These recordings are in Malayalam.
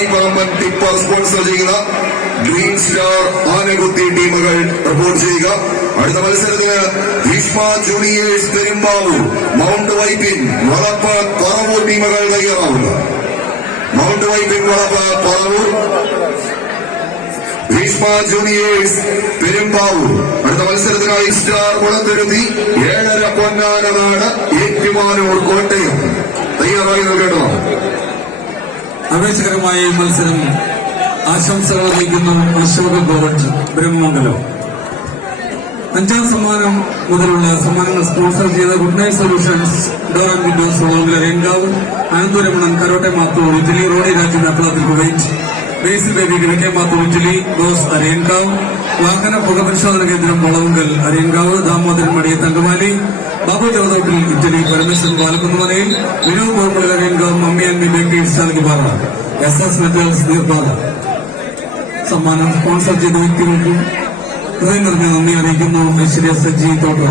പാലായി പാമ്പൻ ടിപ്പർ സ്പോൺസർ ചെയ്യുന്ന ഗ്രീൻ സ്റ്റാർ ആനകുത്തി ടീമുകൾ റിപ്പോർട്ട് ചെയ്യുക. അടുത്ത മത്സരത്തിന് ഭീഷ്മ ജൂനിയേഴ്സ് പെരുമ്പാവൂർ മൗണ്ട് വൈപ്പിൻ വളപ്പ പറവൂർ ടീമുകൾ തയ്യാറാവുക മൗണ്ട് വൈപ്പിൻ വളപ്പ പറവൂർ ഭീഷ്മ ജൂനിയേഴ്സ് പെരുമ്പാവൂർ. അടുത്ത മത്സരത്തിനായി സ്റ്റാർ കുളത്തെഴുതി ഏഴര പൊന്നാനമാണ് ഏറ്റുമാനൂർ കോട്ടയം. തയ്യാറായി കേട്ടോ ആവേശകരമായ മത്സരം ആശംസകൾ അറിയിക്കുന്നു അശോക ഗോവട്ട് ബ്രഹ്മമംഗലം. അഞ്ചാം സമ്മാനം മുതലുള്ള സമ്മാനങ്ങൾ സ്പോൺസർ ചെയ്ത good night solutions door and windows റോമിലെ രംഗാവ് അനന്തപുരമണൻ കരോട്ടെ മാത്തു ഇറ്റലി റോഡി രാജ്യം അത്ലത്തിൽ കുവൈറ്റ് ബേസിൽ ബേബി കിഴക്കേ മാത്തു ഇറ്റലി ബോസ് അരയൻകാവ് വാഹന പുകപരിശോധന കേന്ദ്രം വളവുങ്കൽ അരയൻകാവ് ദാമോദരൻ മടിയ തങ്കമാലി ബാബു ജോതോട്ടിൽ ഇറ്റലി പരമേശ്വരൻ വാലക്കുന്നുമലയിൽ Vinod കോർപ്പൽ Arayankavu mummy and bakers S S metals Neerpara സമ്മാനം സ്പോൺസർ ചെയ്ത വ്യക്തികൾക്കും ഹൃദയം നിറഞ്ഞ നന്ദി അറിയിക്കുന്നു. ഐശ്വര്യ സജ്ജി തോട്ട.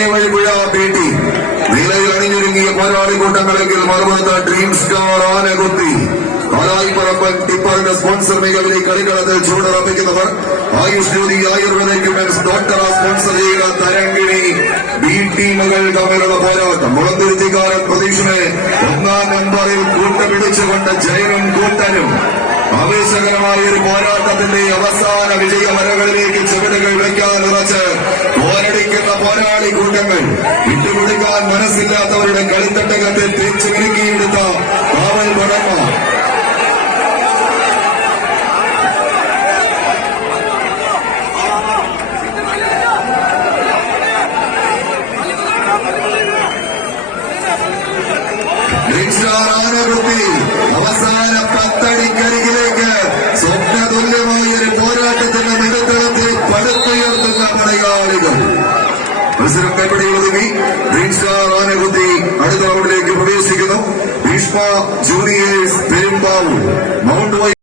തെലങ്കിണി വഴിപുഴ പേട്ടി നീലയിൽ അണിഞ്ഞൊരുങ്ങിയ പോരാളി കൂട്ടങ്ങളെങ്കിൽ മറുപത്ത ഡ്രീം സ്റ്റാർ ആനകുത്തി കാലായിപ്പറമ്പൻ ടിപ്പറിന്റെ സ്പോൺസർ മികവിലെ കളിക്കളത്തിൽ ചൂടുറപ്പിക്കുന്നവർ ആയുഷ് ജ്യോതി ആയുർവേദ എക്യുപ്മെന്റ്സ് ഡോക്ടറ സ്പോൺസർ ചെയ്യുന്ന തരംഗിണി ബി ടീമുകൾ തമ്മിലുള്ള പോരാട്ടം. മുളന്തിരുത്തിക്കാരൻ പ്രതീക്ഷനെ ഒന്നാം നമ്പറിൽ കൂട്ടമിടിച്ചുകൊണ്ട് ജയനും കൂട്ടനും. ആവേശകരമായ ഒരു പോരാട്ടത്തിന്റെ അവസാന വിജയമരകളിലേക്ക് ചുവടുകൾ വയ്ക്കാൻ പോരടിക്കുന്ന കൂട്ടങ്ങൾ വിട്ടുകൊടുക്കാൻ മനസ്സില്ലാത്തവരുടെ കളിത്തട്ടകത്തെ തിരിച്ചു കിടക്കിയെടുത്ത കാവൽ മടങ്ങ അവസാന പത്തടിക്കരികിലേക്ക് Hazırım